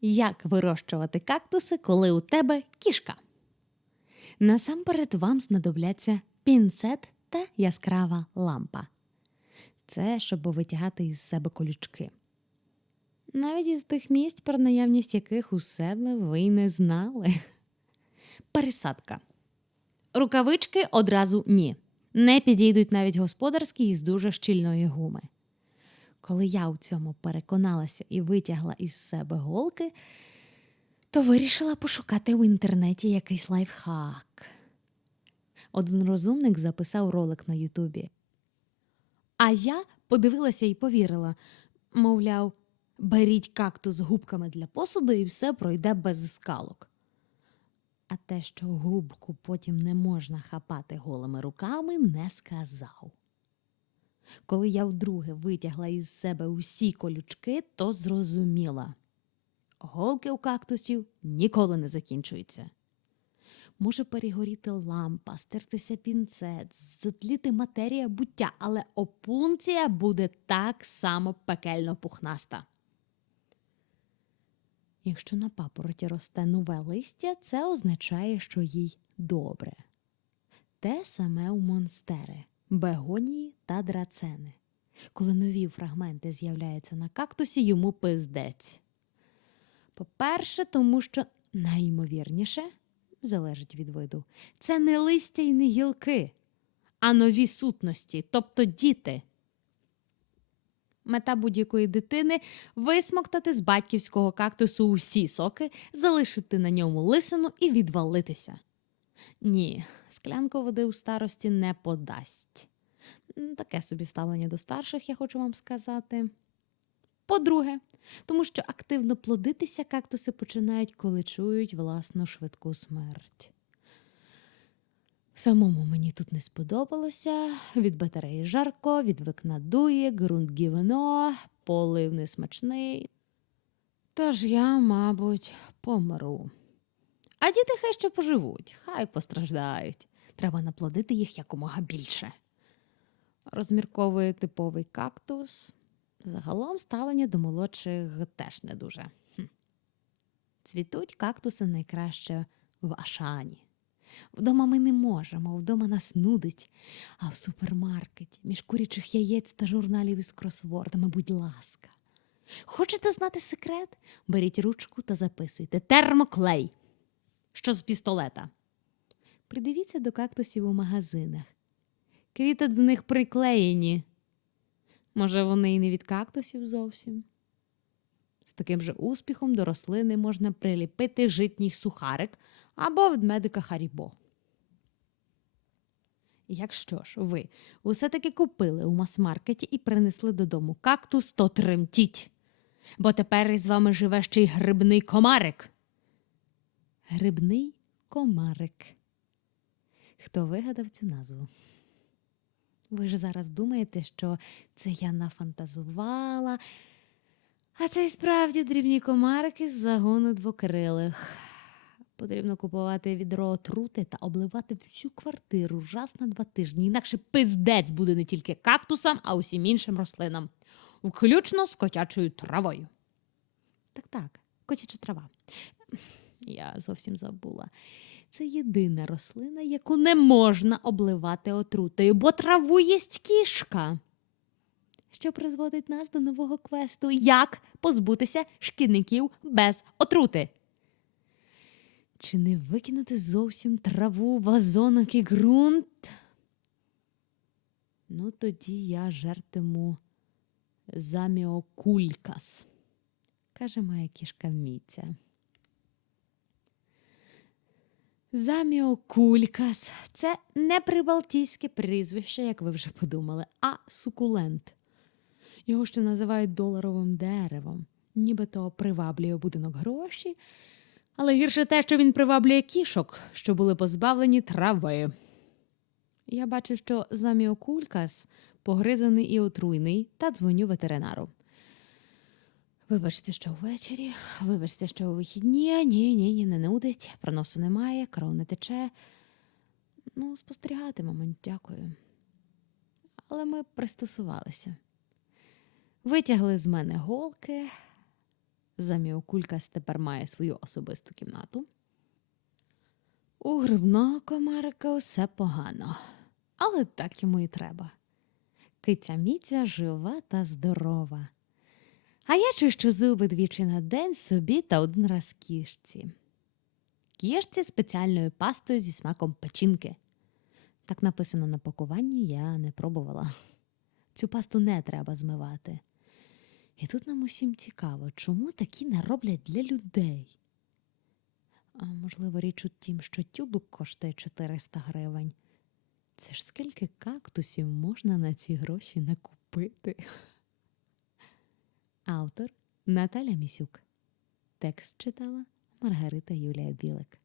Як вирощувати кактуси, коли у тебе кішка? Насамперед вам знадобляться пінцет та яскрава лампа. Це щоб витягати із себе колючки. Навіть із тих місць, про наявність яких у себе ви не знали. Пересадка. Рукавички одразу ні. Не підійдуть навіть господарські із дуже щільної гуми. Коли я у цьому переконалася і витягла із себе голки, то вирішила пошукати в інтернеті якийсь лайфхак. Один розумник записав ролик на Ютубі. А я подивилася і повірила. Мовляв, беріть кактус губками для посуду і все пройде без скалок. А те, що губку потім не можна хапати голими руками, не сказав. Коли я вдруге витягла із себе усі колючки, то зрозуміла. Голки у кактусів ніколи не закінчуються. Може перегоріти лампа, стертися пінцет, зотліти матерія буття, але опунція буде так само пекельно пухнаста. Якщо на папороті росте нове листя, це означає, що їй добре. Те саме у монстери, бегонії та драцени. Коли нові фрагменти з'являються на кактусі, йому пиздець. По-перше, тому що найімовірніше залежить від виду, це не листя і не гілки, а нові сутності, тобто діти. Мета будь-якої дитини висмоктати з батьківського кактусу усі соки, залишити на ньому лисину і відвалитися. Ні, склянку води у старості не подасть. Таке собі ставлення до старших, я хочу вам сказати. По-друге, тому що активно плодитися кактуси починають, коли чують власну швидку смерть. Самому мені тут не сподобалося. Від батареї жарко, від вікна дує, ґрунт гівно, полив несмачний. Тож я, мабуть, помру. А діти хай ще поживуть, хай постраждають. Треба наплодити їх якомога більше. Розмірковує типовий кактус. Загалом ставлення до молодших теж не дуже. Хм. Цвітуть кактуси найкраще в Ашані. Вдома ми не можемо, вдома нас нудить. А в супермаркеті, між курячих яєць та журналів із кросвордами, будь ласка. Хочете знати секрет? Беріть ручку та записуйте. Термоклей. Що з пістолета. Придивіться до кактусів у магазинах. Квіти до них приклеєні. Може, вони і не від кактусів зовсім. З таким же успіхом до рослини можна приліпити житній сухарик або ведмедика Харібо. Якщо ж ви усе-таки купили у мас-маркеті і принесли додому кактус, то тремтіть. Бо тепер із вами живе ще й грибний комарик. Грибний комарик. Хто вигадав цю назву? Ви ж зараз думаєте, що це я нафантазувала, а це і справді дрібні комарики з загону двокрилих. Потрібно купувати відро отрути та обливати всю квартиру раз на два тижні, інакше пиздець буде не тільки кактусам, а усім іншим рослинам, включно з котячою травою. Так, так, котяча трава. Я зовсім забула. Це єдина рослина, яку не можна обливати отрутою, бо траву єсть кішка. Що призводить нас до нового квесту Як позбутися шкідників без отрути? Чи не викинути зовсім траву, вазонок і ґрунт? Ну, тоді я жертиму заміокулькас, каже моя кішка Міця. Заміокулькас це не прибалтійське прізвище, як ви вже подумали, а сукулент. Його ще називають доларовим деревом, нібито приваблює будинок гроші, але гірше те, що він приваблює кішок, що були позбавлені трави. Я бачу, що заміокулькас погризаний і отруйний, та дзвоню ветеринару. Вибачте, що ввечері, вибачте, що у вихідні. Ні, ні, ні, не нудить, проносу немає, кров не тече. Ну, спостерігатимемо, дякую. Але ми пристосувалися. Витягли з мене голки, Заміокулькас тепер має свою особисту кімнату. У грибного комарика усе погано, але так йому і треба. Киця Міця жива та здорова. А я чищу зуби двічі на день собі та один раз кішці. Кішці спеціальною пастою зі смаком печінки. Так написано на пакуванні, я не пробувала. Цю пасту не треба змивати. І тут нам усім цікаво, чому такі не роблять для людей. А можливо, річ у тім, що тюбик коштує 400 гривень. Це ж скільки кактусів можна на ці гроші накупити? Автор Наталя Місюк. Текст читала Маргарита Юлія Білик.